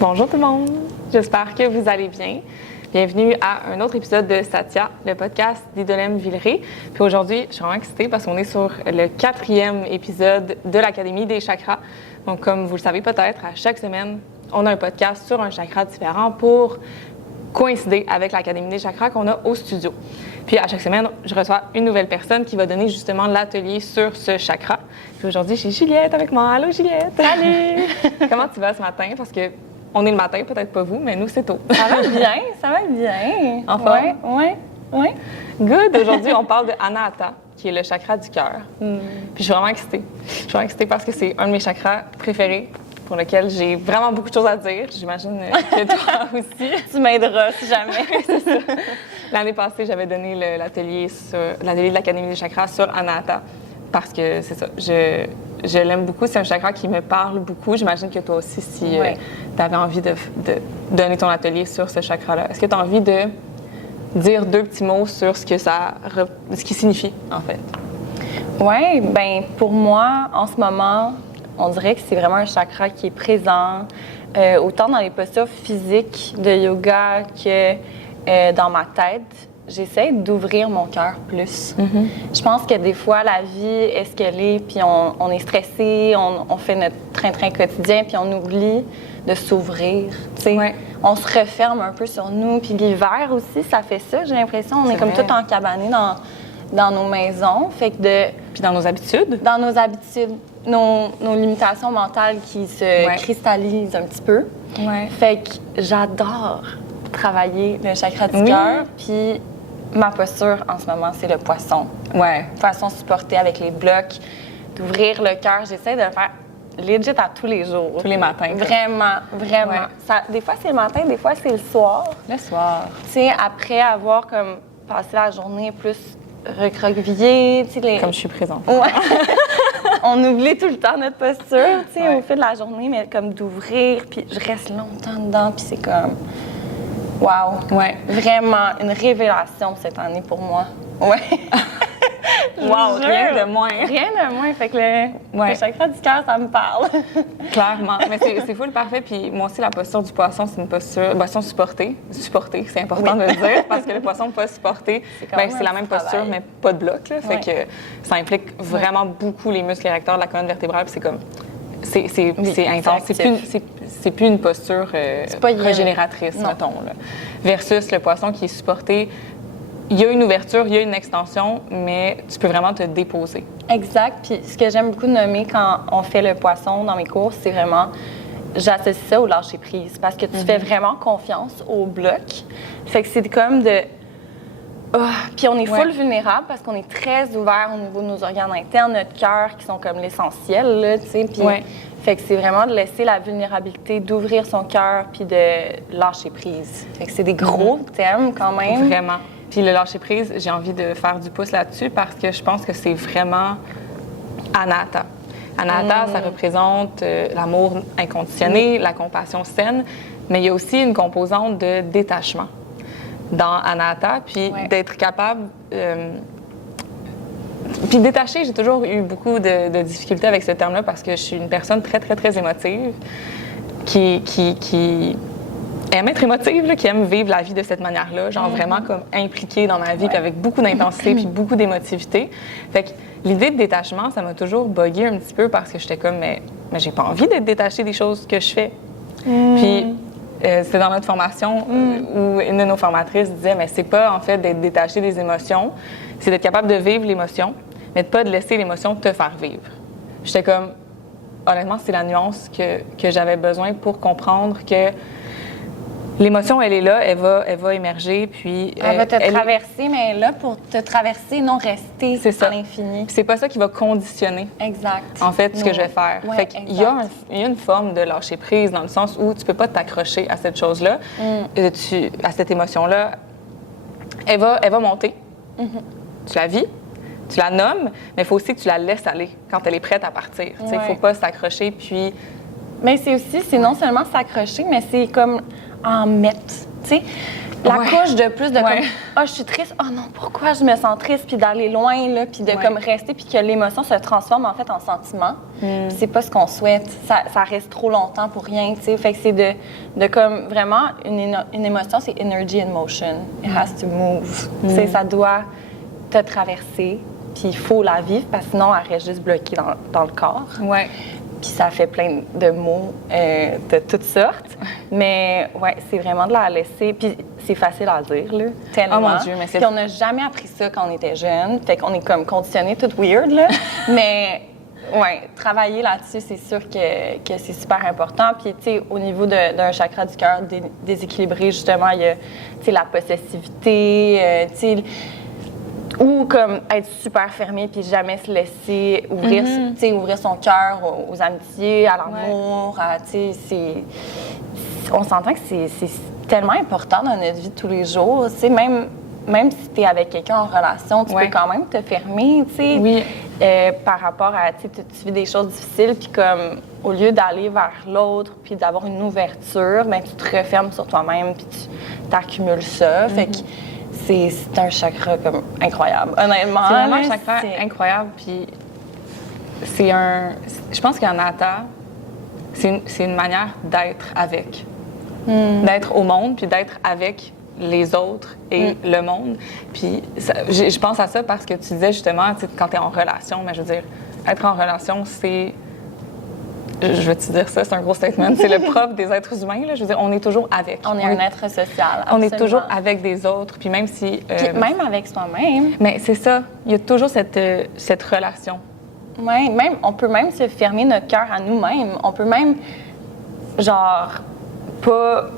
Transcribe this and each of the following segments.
Bonjour tout le monde, j'espère que vous allez bien. Bienvenue à un autre épisode de Satya, le podcast d'Idolem Villeray. Puis aujourd'hui, je suis vraiment excitée parce qu'on est sur le 4e épisode de l'Académie des chakras. Donc comme vous le savez peut-être, à chaque semaine, on a un podcast sur un chakra différent pour coïncider avec l'Académie des chakras qu'on a au studio. Puis à chaque semaine, je reçois une nouvelle personne qui va donner justement l'atelier sur ce chakra. Puis aujourd'hui, j'ai Juliette avec moi. Allô Juliette! Salut! Comment tu vas ce matin? Parce que on est le matin, peut-être pas vous, mais nous, c'est tôt. Ça va bien, ça va bien. En forme? Oui. Good! Aujourd'hui, on parle de Anahata, qui est le chakra du cœur. Puis je suis vraiment excitée. Je suis vraiment excitée parce que c'est un de mes chakras préférés pour lequel j'ai vraiment beaucoup de choses à dire. J'imagine que toi aussi. Tu m'aideras si jamais. C'est ça. L'année passée, j'avais donné l'atelier de l'Académie des chakras sur Anahata parce que c'est ça. Je l'aime beaucoup. C'est un chakra qui me parle beaucoup. J'imagine que toi aussi, si tu avais envie de donner ton atelier sur ce chakra-là, est-ce que tu as envie de dire deux petits mots sur ce qui signifie, en fait? Oui, bien, pour moi, en ce moment, on dirait que c'est vraiment un chakra qui est présent, autant dans les postures physiques de yoga que dans ma tête. J'essaie d'ouvrir mon cœur plus. Je pense que des fois, la vie est ce qu'elle est, puis on est stressé, on fait notre train-train quotidien, puis on oublie de s'ouvrir. On se referme un peu sur nous. Puis l'hiver aussi, ça fait ça, j'ai l'impression. On est comme tout encabané dans nos maisons. Fait que Puis dans nos habitudes? Dans nos habitudes, nos limitations mentales qui se cristallisent un petit peu. Fait que j'adore travailler le chakra du cœur, puis ma posture en ce moment, c'est le poisson. Poisson supporté avec les blocs, d'ouvrir le cœur. J'essaie de le faire legit à tous les jours. Tous les matins. Vraiment. Ça, des fois, c'est le matin, des fois, c'est le soir. Le soir. Tu sais, après avoir comme passé la journée plus recroquevillée, tu sais, Comme je suis présente. Ouais. On oublie tout le temps notre posture, tu sais, au fil de la journée, mais comme d'ouvrir, puis je reste longtemps dedans, puis c'est comme... Wow! Vraiment une révélation cette année pour moi. Wow! Rien de moins. Rien de moins. Fait que le chakra du cœur, ça me parle. Clairement. Mais c'est full parfait. Puis moi aussi, la posture du poisson, c'est une posture supportée. Supportée, c'est important de le dire, parce que le poisson pas supporté, c'est la même posture, mais pas de bloc. Là. Fait que ça implique vraiment beaucoup les muscles érecteurs de la colonne vertébrale. Puis c'est comme... C'est intense. C'est plus une posture régénératrice, mettons. Là. Versus le poisson qui est supporté, il y a une ouverture, il y a une extension, mais tu peux vraiment te déposer. Exact. Puis ce que j'aime beaucoup nommer quand on fait le poisson dans mes cours, c'est vraiment, j'associe ça au lâcher-prise. Parce que tu fais vraiment confiance au bloc. Fait que c'est comme de... Puis on est full vulnérable parce qu'on est très ouvert au niveau de nos organes internes, notre cœur, qui sont comme l'essentiel, là, tu sais. Puis fait que c'est vraiment de laisser la vulnérabilité, d'ouvrir son cœur, puis de lâcher prise. Fait que c'est des gros thèmes quand même. Vraiment. Puis le lâcher prise, j'ai envie de faire du pouce là-dessus parce que je pense que c'est vraiment Anahata. Anahata, ça représente l'amour inconditionné, la compassion saine, mais il y a aussi une composante de détachement dans Anahata, puis d'être capable... Puis détacher, j'ai toujours eu beaucoup de difficultés avec ce terme-là parce que je suis une personne très, très, très émotive qui aime être émotive, là, qui aime vivre la vie de cette manière-là, genre vraiment comme impliquée dans ma vie, puis avec beaucoup d'intensité, puis beaucoup d'émotivité. Fait que l'idée de détachement, ça m'a toujours buggée un petit peu parce que j'étais comme, mais j'ai pas envie d'être détachée des choses que je fais. Puis... c'était dans notre formation où une de nos formatrices disait, mais c'est pas en fait d'être détaché des émotions, c'est d'être capable de vivre l'émotion, mais de pas de laisser l'émotion te faire vivre. J'étais comme, honnêtement, c'est la nuance que j'avais besoin pour comprendre que l'émotion, elle est là, elle va émerger, puis... Elle va te traverser, mais elle est là pour te traverser, non rester à l'infini. C'est pas ça qui va conditionner. Exact. En fait, ce que je vais faire. Ouais, fait qu'il y a une forme de lâcher prise dans le sens où tu peux pas t'accrocher à cette chose-là, à cette émotion-là. Elle va monter. Tu la vis, tu la nommes, mais il faut aussi que tu la laisses aller quand elle est prête à partir. Il faut pas s'accrocher, puis... Mais c'est non seulement s'accrocher, mais c'est comme en mettre. Tu sais, la couche de plus de comme je suis triste, oh non, pourquoi je me sens triste, puis d'aller loin là, puis de comme rester, puis que l'émotion se transforme en fait en sentiment. C'est pas ce qu'on souhaite. Ça reste trop longtemps pour rien, tu sais. Fait que c'est de comme vraiment une émotion, c'est energy in motion. It has to move. Tu sais, ça doit te traverser, puis il faut la vivre parce que sinon elle reste juste bloquée dans le corps. Ouais. Puis ça fait plein de mots de toutes sortes. Mais ouais, c'est vraiment de la laisser. Puis c'est facile à dire, là, tellement. Oh mon Dieu, mais c'est... Puis on n'a jamais appris ça quand on était jeune. Fait qu'on est comme conditionné tout weird, là. Mais ouais, travailler là-dessus, c'est sûr que c'est super important. Puis, tu sais, au niveau d'un chakra du cœur déséquilibré, justement, il y a, tu sais, la possessivité, tu sais... Ou comme être super fermé puis jamais se laisser ouvrir, tu sais, ouvrir son cœur aux amitiés, à l'amour, tu sais, on s'entend que c'est tellement important dans notre vie de tous les jours, tu sais, même si tu es avec quelqu'un en relation, tu peux quand même te fermer, tu sais, par rapport à, tu sais, tu vis des choses difficiles puis comme au lieu d'aller vers l'autre puis d'avoir une ouverture, ben tu te refermes sur toi-même puis tu t'accumules ça, fait que c'est un chakra comme incroyable. Honnêtement, c'est vraiment un chakra incroyable. Puis je pense qu'Anahata, c'est une manière d'être avec, d'être au monde, puis d'être avec les autres et le monde. Puis je pense à ça parce que tu disais justement, quand tu es en relation, mais je veux dire, être en relation, c'est... Je vais te dire ça, c'est un gros statement. C'est le propre des êtres humains. Là. Je veux dire, on est toujours avec. On est un être social, absolument. On est toujours avec des autres. Puis même si... Puis même avec soi-même. Mais c'est ça. Il y a toujours cette relation. Oui, même, on peut même se fermer notre cœur à nous-mêmes. On peut même, genre, pas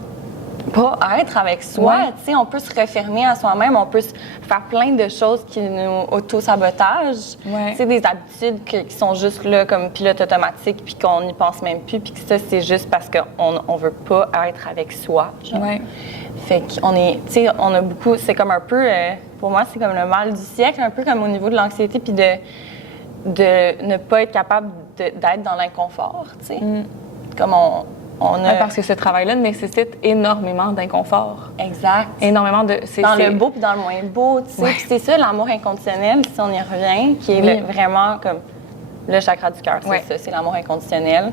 être avec soi. Tu sais, on peut se refermer à soi-même. On peut faire plein de choses qui nous auto-sabotagent. Tu sais, des habitudes qui sont juste là comme pilote automatique puis qu'on n'y pense même plus puis que ça, c'est juste parce qu'on veut pas être avec soi. Genre. Fait qu'on est... Tu sais, on a beaucoup... C'est comme un peu... pour moi, c'est comme le mal du siècle, un peu comme au niveau de l'anxiété puis de ne pas être capable d'être dans l'inconfort, tu sais. Comme parce que ce travail-là nécessite énormément d'inconfort. Exact. Énormément de... Dans le beau puis dans le moins beau, tu sais. C'est ça, l'amour inconditionnel, si on y revient, qui est vraiment comme le chakra du cœur, c'est ça, c'est l'amour inconditionnel.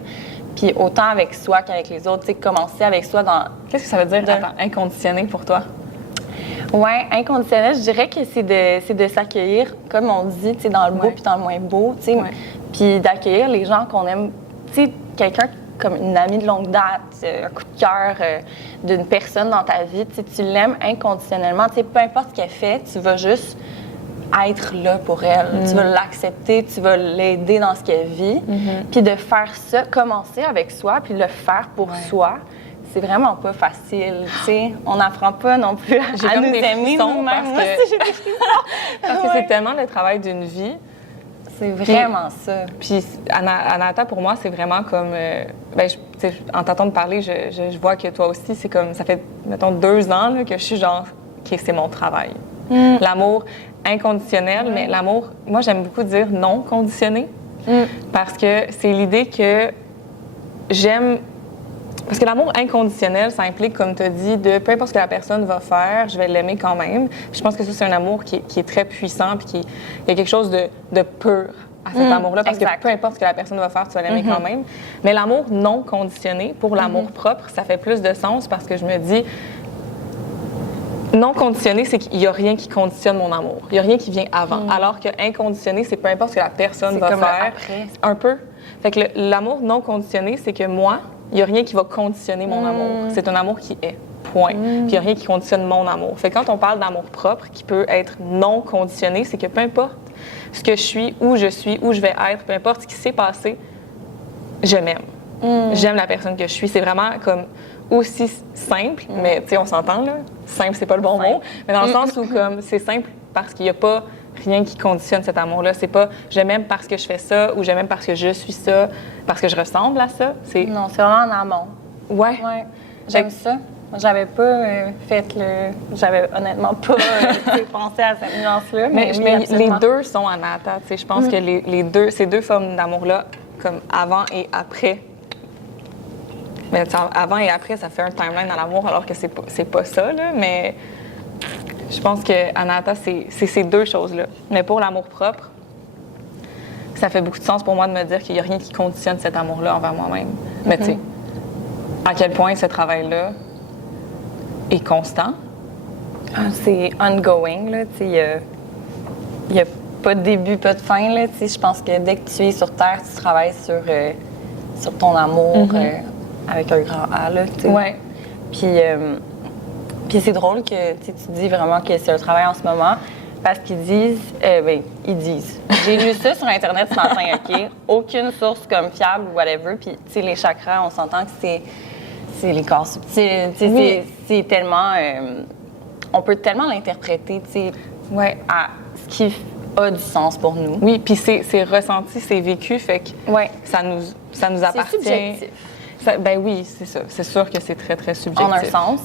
Puis autant avec soi qu'avec les autres, tu sais, commencer avec soi dans... Qu'est-ce que ça veut dire, inconditionné pour toi? Oui, inconditionnel, je dirais que c'est de s'accueillir, comme on dit, tu sais, dans le beau puis dans le moins beau, tu sais. Puis d'accueillir les gens qu'on aime, tu sais, quelqu'un comme une amie de longue date, un coup de cœur d'une personne dans ta vie, tu l'aimes inconditionnellement. Tu sais, peu importe ce qu'elle fait, tu vas juste être là pour elle. Tu vas l'accepter, tu vas l'aider dans ce qu'elle vit. Puis de faire ça, commencer avec soi, puis le faire pour soi, c'est vraiment pas facile. Tu sais, on n'apprend pas non plus à nous aimer nous-mêmes. Parce que c'est tellement le travail d'une vie. C'est vraiment ça. Puis Anahata, pour moi, c'est vraiment comme... en t'entendant parler, je vois que toi aussi, c'est comme... Ça fait, mettons, 2 ans là, que je suis genre... OK, c'est mon travail. L'amour inconditionnel, mais l'amour... Moi, j'aime beaucoup dire non conditionné. Parce que c'est l'idée que j'aime... Parce que l'amour inconditionnel, ça implique, comme tu as dit, de peu importe ce que la personne va faire, je vais l'aimer quand même. Puis je pense que ça, c'est un amour qui est très puissant, puis il y a quelque chose de pur à cet amour-là, parce que peu importe ce que la personne va faire, tu vas l'aimer quand même. Mais l'amour non conditionné, pour l'amour propre, ça fait plus de sens, parce que je me dis, non conditionné, c'est qu'il n'y a rien qui conditionne mon amour. Il n'y a rien qui vient avant. Alors que inconditionné, c'est peu importe ce que la personne va faire. Un peu. Fait que l'amour non conditionné, c'est que moi, il n'y a rien qui va conditionner mon amour. C'est un amour qui est. Point. Puis il n'y a rien qui conditionne mon amour. Fait que quand on parle d'amour propre, qui peut être non conditionné, c'est que peu importe ce que je suis, où je vais être, peu importe ce qui s'est passé, je m'aime. J'aime la personne que je suis. C'est vraiment comme aussi simple, mais tu sais, on s'entend là. Simple, c'est pas le bon mot. Mais dans le sens où comme c'est simple parce qu'il n'y a pas rien qui conditionne cet amour-là. C'est pas je m'aime parce que je fais ça ou je m'aime parce que je suis ça, parce que je ressemble à ça. Non, c'est vraiment en amont. Ouais. J'aime ça. J'avais pas J'avais honnêtement pas pensé à cette nuance-là. Mais les deux sont Anahata. Je pense que ces deux formes d'amour-là, comme avant et après Mais avant et après, ça fait un timeline dans l'amour, alors que c'est pas ça, là. Mais je pense que Anahata, c'est ces deux choses-là. Mais pour l'amour propre, ça fait beaucoup de sens pour moi de me dire qu'il n'y a rien qui conditionne cet amour-là envers moi-même. Mais tu sais, à quel point ce travail-là est constant? C'est ongoing, là. Tu sais, il n'y a pas de début, pas de fin, là. Tu sais, je pense que dès que tu es sur Terre, tu travailles sur ton amour avec un grand A, là, tu sais. Ouais. Puis c'est drôle que tu dis vraiment que c'est un travail en ce moment parce qu'ils disent, ils disent. J'ai lu ça sur Internet ce matin, OK? Aucune source comme fiable ou whatever. Puis, tu sais, les chakras, on s'entend que c'est les corps subtils. Tu sais, c'est tellement... on peut tellement l'interpréter, tu sais, à ce qui a du sens pour nous. Oui, puis c'est ressenti, c'est vécu, fait que ça nous appartient. C'est subjectif. Ben oui, c'est ça. C'est sûr que c'est très, très subjectif. En un sens.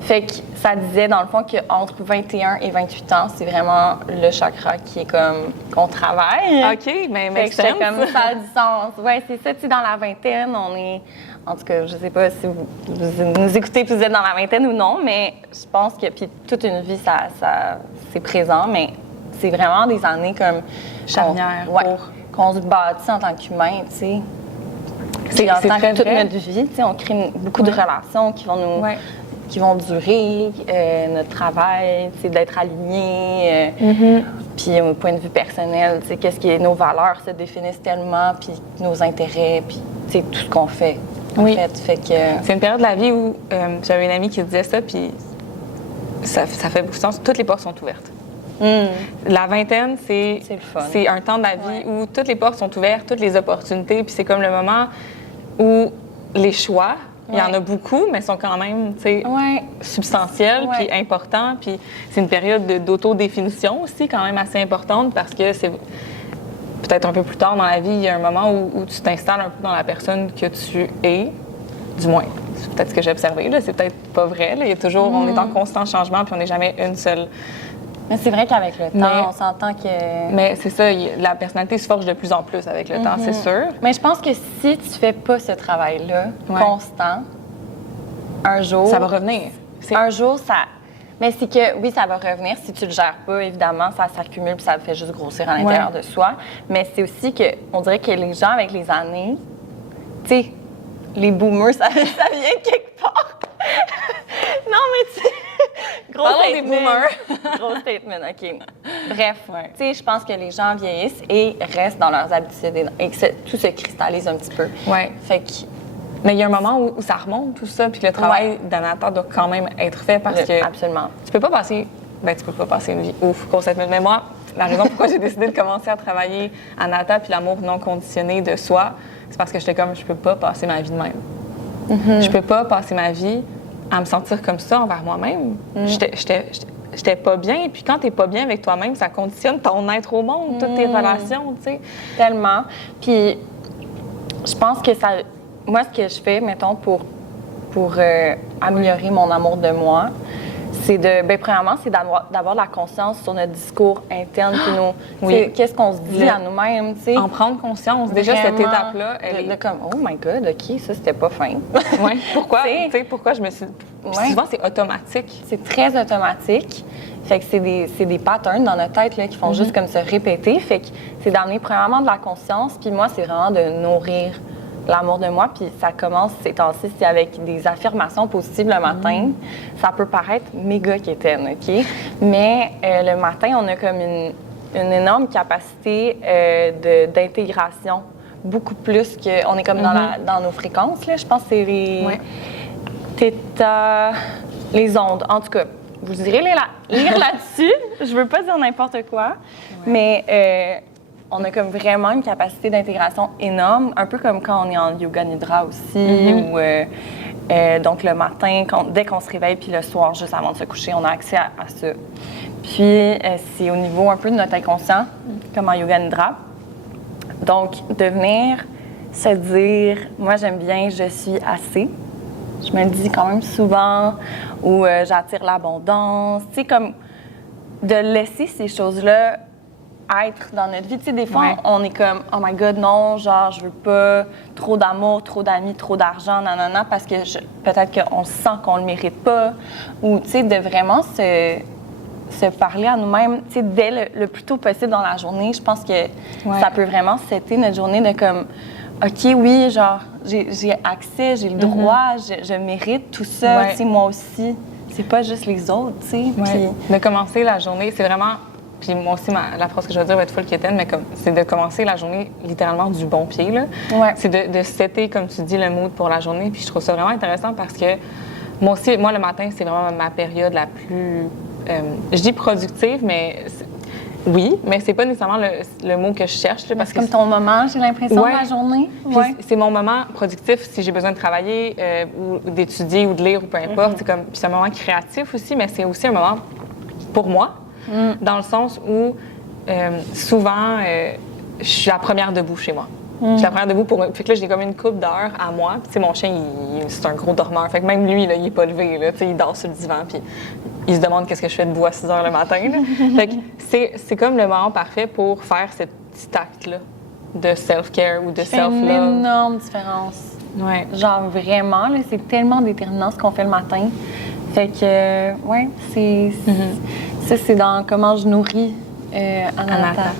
Fait que ça disait, dans le fond, qu'entre 21 et 28 ans, c'est vraiment le chakra qui est comme qu'on travaille. OK, mais fait que j'étais comme ça a du sens. Oui, c'est ça. Tu sais, dans la vingtaine, on est... En tout cas, je sais pas si vous nous écoutez puis vous êtes dans la vingtaine ou non, mais je pense que... Puis toute une vie, ça c'est présent, mais c'est vraiment des années comme... charnière qu'on se bâtit en tant qu'humain, tu sais. C'est très toute vrai. notre vie, tu sais, on crée beaucoup de relations qui vont nous... qui vont durer, notre travail, c'est d'être aligné. Puis au point de vue personnel, tu sais, qu'est-ce qui est nos valeurs se définissent tellement, puis nos intérêts, puis tu sais, tout ce qu'on fait. En fait que... C'est une période de la vie où j'avais une amie qui disait ça, puis ça fait beaucoup de sens. Toutes les portes sont ouvertes. La vingtaine, c'est un temps de la vie où toutes les portes sont ouvertes, toutes les opportunités, puis c'est comme le moment où les choix, il y en a beaucoup, mais sont quand même, tu sais, substantiels puis importants. Puis c'est une période d'autodéfinition aussi quand même assez importante parce que c'est peut-être un peu plus tard dans la vie, il y a un moment où tu t'installes un peu dans la personne que tu es, du moins. C'est peut-être ce que j'ai observé, là. C'est peut-être pas vrai, là. Il y a toujours, on est en constant changement puis on n'est jamais une seule. Mais c'est vrai qu'avec le temps, on s'entend que... Mais c'est ça, la personnalité se forge de plus en plus avec le temps, c'est sûr. Mais je pense que si tu fais pas ce travail-là constant, un jour... Ça va revenir. Un jour, ça... Mais c'est que, oui, ça va revenir. Si tu le gères pas, évidemment, ça s'accumule puis ça fait juste grossir à l'intérieur de soi. Mais c'est aussi que, on dirait que les gens, avec les années, tu sais, les boomers, ça vient quelque part. Non, mais tu sais... Gros des boomers. Gros statement, OK. Bref, tu sais, je pense que les gens vieillissent et restent dans leurs habitudes et que tout se cristallise un petit peu. Fait que... Mais il y a un moment où ça remonte, tout ça, puis le travail d'Anahata doit quand même être fait parce que... Absolument. Tu peux pas passer une vie grosse cette minute. Mais moi, la raison pourquoi j'ai décidé de commencer à travailler Anahata puis l'amour non conditionné de soi, c'est parce que j'étais comme, je peux pas passer ma vie de même. Je peux pas passer ma vie à me sentir comme ça envers moi-même. J'étais pas bien. Puis quand t'es pas bien avec toi-même, ça conditionne ton être au monde, toutes tes relations, tu sais. Tellement. Puis je pense que ça... Moi, ce que je fais, mettons, pour améliorer mon amour de moi, c'est premièrement, c'est d'avoir de la conscience sur notre discours interne, puis qu'est-ce qu'on se dit à nous-mêmes, tu sais. En prendre conscience. Déjà, cette étape-là, elle est... comme, oh my God, OK, ça, c'était pas fin. Oui. Pourquoi? Tu sais, pourquoi je me suis... Souvent, c'est automatique. C'est très automatique. Fait que c'est des patterns dans notre tête là, qui font juste comme se répéter. Fait que c'est d'amener premièrement de la conscience, puis moi, c'est vraiment de nourrir l'amour de moi, puis ça commence ces temps-ci, c'est avec des affirmations positives le matin. Ça peut paraître méga quétaine, OK? Mais le matin, on a comme une énorme capacité d'intégration, beaucoup plus que... On est comme dans nos fréquences, là. Je pense que c'est les... Theta... Les ondes, en tout cas. Vous irez lire là-dessus. Je veux pas dire n'importe quoi, mais... on a comme vraiment une capacité d'intégration énorme, un peu comme quand on est en yoga nidra aussi, ou donc le matin, dès qu'on se réveille, puis le soir, juste avant de se coucher, on a accès à ça. Puis c'est au niveau un peu de notre inconscient, comme en yoga nidra. Donc, de venir se dire, moi j'aime bien, je suis assez. Je me le dis quand même souvent, ou j'attire l'abondance. Tu sais, comme de laisser ces choses-là être dans notre vie. Tu sais, des fois, on est comme, oh my God, non, genre, je veux pas trop d'amour, trop d'amis, trop d'argent, nanana, parce que peut-être qu'on sent qu'on le mérite pas. Ou, tu sais, de vraiment se parler à nous-mêmes, tu sais, dès le plus tôt possible dans la journée. Je pense que ça peut vraiment setter notre journée de comme, OK, oui, genre, j'ai accès, j'ai le droit, je mérite tout ça, tu sais, moi aussi. C'est pas juste les autres, tu sais. Puis de commencer la journée, c'est vraiment... Puis moi aussi, la phrase que je vais dire va être full quétaine, mais c'est de commencer la journée littéralement du bon pied, là. C'est de setter, comme tu dis, le mood pour la journée. Puis je trouve ça vraiment intéressant parce que moi aussi, le matin, c'est vraiment ma période la plus... je dis productive, mais... Oui, mais c'est pas nécessairement le mot que je cherche. Là, parce que c'est comme ton moment, j'ai l'impression, de la journée. C'est mon moment productif si j'ai besoin de travailler ou d'étudier ou de lire ou peu importe. C'est un moment créatif aussi, mais c'est aussi un moment pour moi, dans le sens où souvent, je suis la première debout chez moi. Je suis la première debout pour... Fait que là, j'ai comme une couple d'heures à moi. Puis, tu sais, mon chien, c'est un gros dormeur. Fait que même lui, là, il est pas levé, là. Tu sais, il dort sur le divan. Puis, il se demande qu'est-ce que je fais debout à 6 heures le matin, là. Fait que c'est comme le moment parfait pour faire ce petit acte-là de self-care ou de self-love. C'est une énorme différence. Ouais. Genre, vraiment, là, c'est tellement déterminant ce qu'on fait le matin. Fait que, ça, c'est dans comment je nourris Ananta.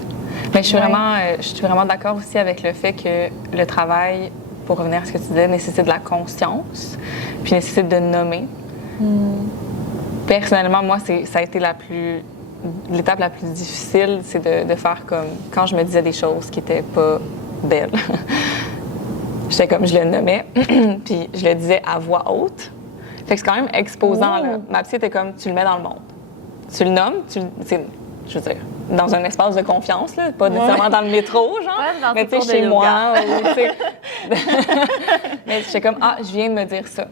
Mais je suis vraiment d'accord aussi avec le fait que le travail, pour revenir à ce que tu disais, nécessite de la conscience, puis nécessite de nommer. Personnellement, moi, ça a été l'étape la plus difficile, c'est de faire comme quand je me disais des choses qui n'étaient pas belles. J'étais comme, je le nommais, puis je le disais à voix haute. Fait que c'est quand même exposant, là. Ma psy était comme, tu le mets dans le monde. Tu le nommes, je veux dire, dans un espace de confiance, là, pas nécessairement dans le métro, genre, mais tu sais, chez moi, ou tu sais. Mais j'étais comme, je viens de me dire ça.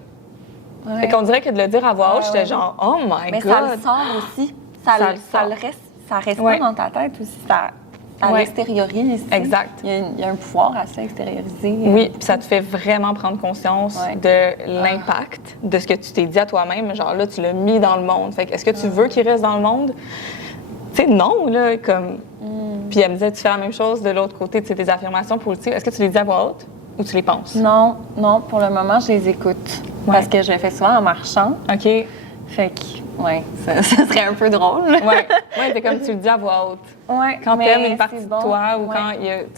Fait qu'on dirait que de le dire à voix haute, j'étais genre, oh my God! Mais ça le sort aussi. Ça reste pas dans ta tête aussi. Ça l'extériorise. Exact. Il y a un pouvoir à ça extérioriser. Oui, puis ça te fait vraiment prendre conscience de l'impact de ce que tu t'es dit à toi-même. Genre là, tu l'as mis dans le monde. Fait que est-ce que tu veux qu'il reste dans le monde? Tu sais, non, là, comme... Puis elle me disait, tu fais la même chose de l'autre côté, tu sais, tes affirmations positives. Est-ce que tu les dis à voix haute ou tu les penses? Non, pour le moment, je les écoute. Parce que je le fais souvent en marchant. OK. Fait que, ça serait un peu drôle. C'est comme tu le dis à voix haute. Quand mais t'aimes une partie de toi ou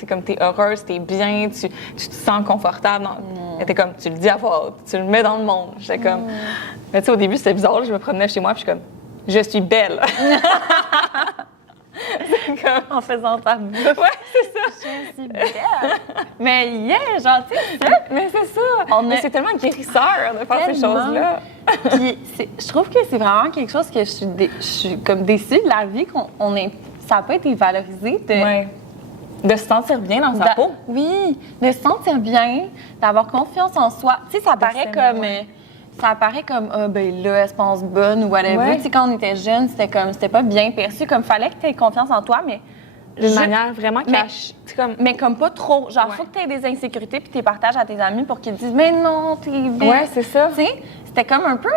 quand t'es heureuse, t'es bien, tu te sens confortable. T'es comme, tu le dis à voix haute, tu le mets dans le monde. J'étais comme... Mais tu sais, au début, c'était bizarre. Je me promenais chez moi puis je suis comme, je suis belle. Comme en faisant ta bouche. C'est ça. Je suis belle. Mais genre, tu sais, mais c'est ça. Mais c'est tellement guérisseur de faire ces choses-là. Puis je trouve que c'est vraiment quelque chose que je suis comme déçue de la vie, ça n'a pas été valorisé. De se sentir bien dans sa peau. Oui, de se sentir bien, d'avoir confiance en soi. Tu sais, ça paraît comme... Ça apparaît comme, ben là, elle se pense bonne ou whatever. Tu sais, quand on était jeunes, c'était pas bien perçu. Comme, fallait que tu aies confiance en toi, mais. D'une manière vraiment cachée. Mais comme pas trop. Genre, faut que tu aies des insécurités puis tu les partages à tes amis pour qu'ils te disent, mais non, t'es bien. Ouais, c'est ça. Tu sais, c'était comme un peu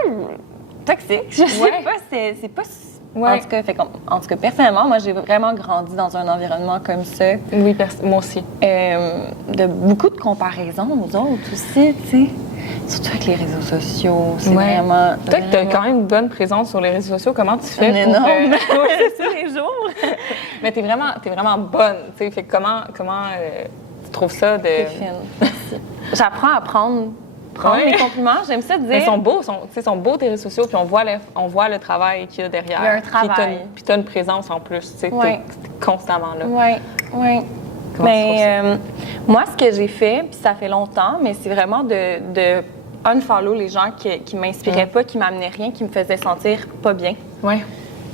toxique. Je sais pas, c'est pas. En tout cas, personnellement, moi, j'ai vraiment grandi dans un environnement comme ça. Oui, moi aussi. De beaucoup de comparaisons aux autres aussi, tu sais. Surtout avec les réseaux sociaux, c'est vraiment... Toi, tu as quand même une bonne présence sur les réseaux sociaux. Comment tu fais énorme. Oui, c'est ça, les jours. Mais t'es vraiment bonne, tu sais. Fait que comment tu trouves ça de... T'es fine. Merci. J'apprends à prendre mes compliments. J'aime ça dire... Mais ils sont beaux tes réseaux sociaux, puis on voit le travail qu'il y a derrière. Il y a un travail. Puis t'as une présence en plus, tu sais. T'es constamment là. Oui. Mais moi, ce que j'ai fait, puis ça fait longtemps, mais c'est vraiment de unfollow les gens qui m'inspiraient pas, qui m'amenaient rien, qui me faisaient sentir pas bien.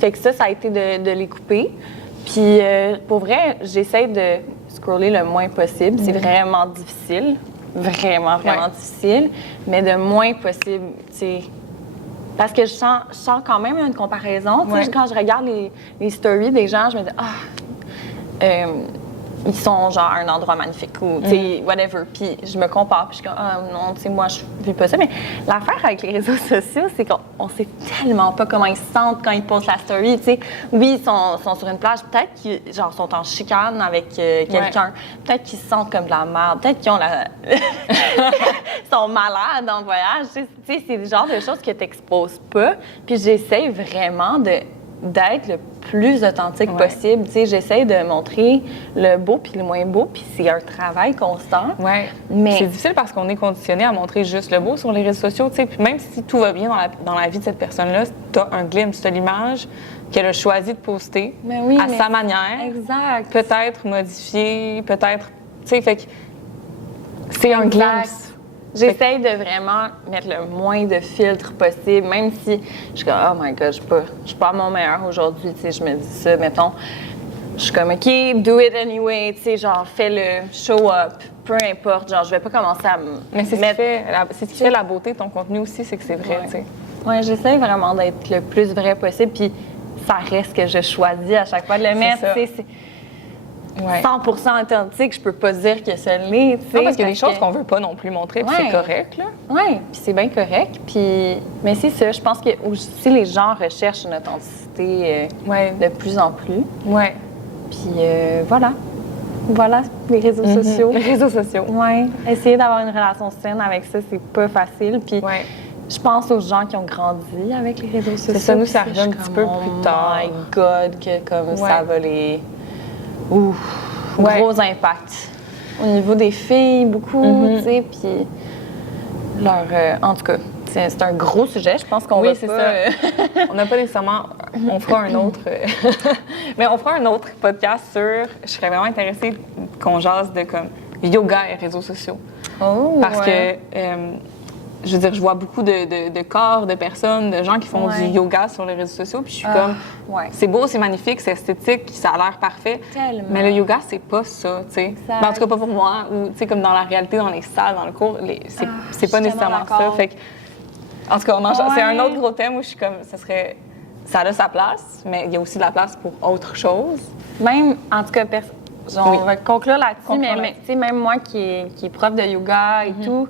Fait que ça a été de les couper. Puis pour vrai, j'essaie de scroller le moins possible. C'est vraiment difficile. Vraiment difficile. Mais le moins possible, tu sais. Parce que je sens quand même une comparaison. Tu sais, quand je regarde les stories des gens, je me dis, ils sont genre un endroit magnifique ou, tu sais, whatever. Puis je me compare, puis je suis comme, ah non, tu sais, moi, je vis pas ça. Mais l'affaire avec les réseaux sociaux, c'est qu'on sait tellement pas comment ils se sentent quand ils postent la story, tu sais. Oui, ils sont sur une plage, peut-être qu'ils, genre, sont en chicane avec quelqu'un. Peut-être qu'ils se sentent comme de la merde. Peut-être qu'ils ont sont malades en voyage. Tu sais, c'est le genre de choses que t'exposes pas. Puis j'essaie vraiment d'être le plus authentique possible. Tu sais, j'essaie de montrer le beau puis le moins beau, puis c'est un travail constant. Ouais. Mais c'est difficile parce qu'on est conditionné à montrer juste le beau sur les réseaux sociaux, tu sais. Puis même si tout va bien dans la vie de cette personne-là, t'as un glimpse, t'as l'image qu'elle a choisi de poster à sa manière. Exact. Peut-être modifiée, peut-être, tu sais, fait que c'est un glimpse. J'essaie de vraiment mettre le moins de filtres possible, même si je suis comme, oh my God, je suis pas à mon meilleur aujourd'hui, tu sais, je me dis ça, mettons, je suis comme, OK, do it anyway, tu sais, genre, fais le show up, peu importe, genre, je vais pas commencer à me Mais c'est mettre... ce qui fait la beauté de ton contenu aussi, c'est que c'est vrai, tu sais. Ouais, j'essaie vraiment d'être le plus vrai possible, puis ça reste que je choisis à chaque fois de le mettre, tu sais, c'est... 100% authentique, je peux pas dire que ça l'est, tu sais. Non, parce qu'il y a des choses qu'on veut pas non plus montrer, puis c'est correct, là. Oui, puis c'est bien correct. Puis, mais c'est ça, je pense que aussi les gens recherchent une authenticité de plus en plus. Oui. Puis voilà. Voilà, les réseaux sociaux. Les réseaux sociaux. Oui. Essayer d'avoir une relation saine avec ça, c'est pas facile. Puis je pense aux gens qui ont grandi avec les réseaux sociaux. C'est ça, nous, ça arrive un petit peu plus tard. Oh my God, que comme ça va les... Gros impact. Au niveau des filles, beaucoup, tu sais, puis leur... en tout cas, c'est un gros sujet, je pense qu'on va c'est pas... ça. On n'a pas nécessairement... On fera un autre... mais on fera un autre podcast sur... Je serais vraiment intéressée qu'on jase de comme yoga et réseaux sociaux. Parce que... je veux dire, je vois beaucoup de corps, de personnes, de gens qui font du yoga sur les réseaux sociaux, puis je suis comme, c'est beau, c'est magnifique, c'est esthétique, ça a l'air parfait. Tellement. Mais le yoga, c'est pas ça, tu sais. Ben, en tout cas, pas pour moi, ou tu sais, comme dans la réalité, dans les salles, dans le cours, c'est pas nécessairement ça. Fait que, en tout cas, c'est un autre gros thème où je suis comme, ça a sa place, mais il y a aussi de la place pour autre chose. Même, en tout cas, on va conclure là-dessus, mais tu sais, même moi qui est prof de yoga et tout,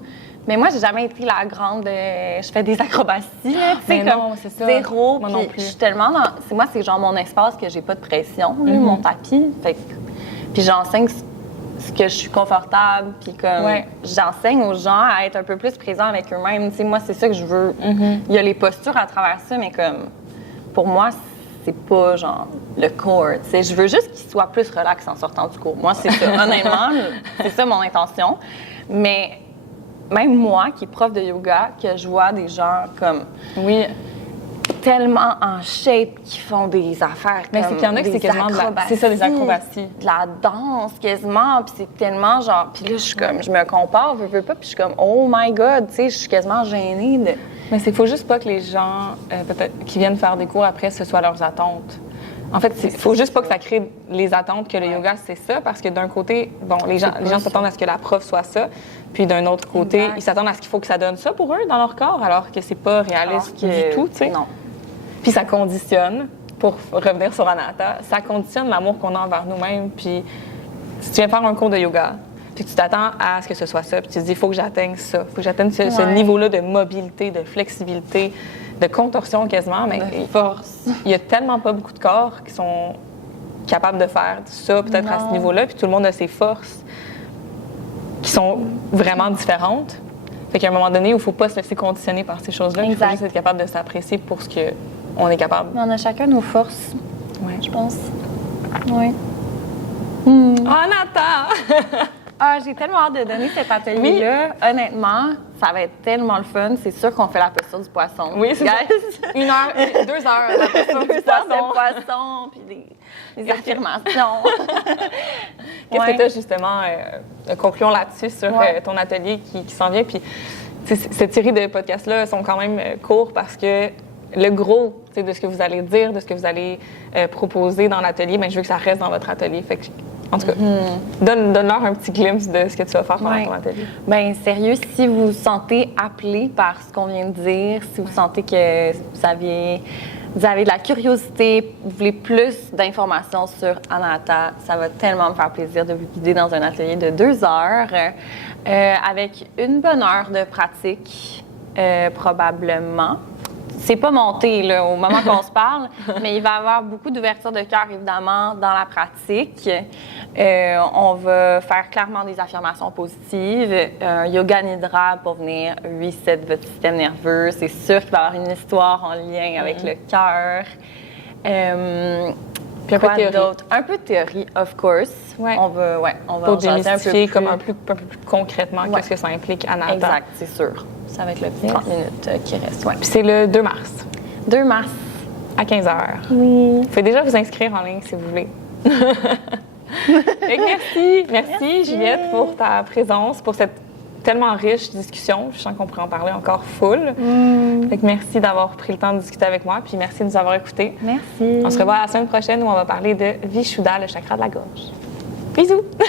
mais moi, j'ai jamais été la grande... je fais des acrobaties, là, tu sais, comme c'est ça. zéro. Moi non plus. Je suis tellement dans... Moi, c'est genre mon espace que j'ai pas de pression, là, mon tapis. Fait que... Puis j'enseigne ce que je suis confortable, puis comme... J'enseigne aux gens à être un peu plus présents avec eux-mêmes. Tu sais, moi, c'est ça que je veux. Il y a les postures à travers ça, mais comme... Pour moi, c'est pas, genre, le corps, tu sais. Je veux juste qu'ils soient plus relax en sortant du cours. Moi, c'est ça. Honnêtement, c'est ça mon intention. Mais... Même moi, qui est prof de yoga, que je vois des gens comme... tellement en shape qui font des affaires mais comme c'est qu'il y en a que c'est quasiment des acrobaties. De la danse, quasiment. Puis c'est tellement genre... Puis là, je me compare, je veux pas. Puis je suis comme, oh my God, tu sais, je suis quasiment gênée de... Mais c'est faut juste pas que les gens, peut-être, qui viennent faire des cours après, ce soit leurs attentes. En fait, il faut juste pas que ça crée les attentes que le yoga, c'est ça, parce que d'un côté, bon, les gens s'attendent à ce que la prof soit ça, puis d'un autre côté, ils s'attendent à ce qu'il faut que ça donne ça pour eux dans leur corps, alors que c'est pas réaliste du tout, tu sais. Non. Puis ça conditionne, pour revenir sur Anata, ça conditionne l'amour qu'on a envers nous-mêmes, puis si tu viens faire un cours de yoga, puis tu t'attends à ce que ce soit ça, puis tu te dis, il faut que j'atteigne ça, il faut que j'atteigne ce niveau-là de mobilité, de flexibilité, de contorsion quasiment, mais de force. Il y a tellement pas beaucoup de corps qui sont capables de faire ça, peut-être à ce niveau-là, puis tout le monde a ses forces qui sont vraiment différentes. Fait qu'à un moment donné, il ne faut pas se laisser conditionner par ces choses-là, il faut juste être capable de s'apprécier pour ce qu'on est capable. Mais on a chacun nos forces, je pense. Oui. Oh, Anata! Ah, j'ai tellement hâte de donner cet atelier-là. Honnêtement, ça va être tellement le fun. C'est sûr qu'on fait la posture du poisson. Oui, c'est ça. 1 heure, 2 heures, la posture du poisson, puis des affirmations. Qu'est-ce que tu as justement, concluons là-dessus sur ton atelier qui s'en vient? Puis, cette série de podcasts-là sont quand même courts parce que le gros de ce que vous allez dire, de ce que vous allez proposer dans l'atelier, bien, je veux que ça reste dans votre atelier. Fait que, en tout cas, donne-leur un petit glimpse de ce que tu vas faire pendant ton atelier. Bien, sérieux, si vous vous sentez appelé par ce qu'on vient de dire, si vous sentez que vous aviez vous avez de la curiosité, vous voulez plus d'informations sur Anahata, ça va tellement me faire plaisir de vous guider dans un atelier de 2 heures avec une bonne heure de pratique, probablement. C'est pas monté là, au moment qu'on se parle, mais il va y avoir beaucoup d'ouverture de cœur, évidemment, dans la pratique. On va faire clairement des affirmations positives, un yoga nidra pour venir reset votre système nerveux. C'est sûr qu'il va y avoir une histoire en lien avec le cœur. Puis un peu de théorie. Un peu de théorie, of course. Ouais. On va pour démystifier un peu plus, comme un peu plus concrètement qu'est-ce que ça implique Anahata. Exact, c'est sûr. Ça va être le petit 30 minutes qui reste. Ouais. Puis c'est le 2 mars. 2 mars. À 15h. Oui. Vous pouvez déjà vous inscrire en ligne si vous voulez. Fait que merci Juliette pour ta présence, pour cette tellement riche discussion. Je sens qu'on pourrait en parler encore full. Fait que merci d'avoir pris le temps de discuter avec moi, puis merci de nous avoir écoutés. Merci. On se revoit la semaine prochaine où on va parler de Vishuddha, le chakra de la gorge. Bisous!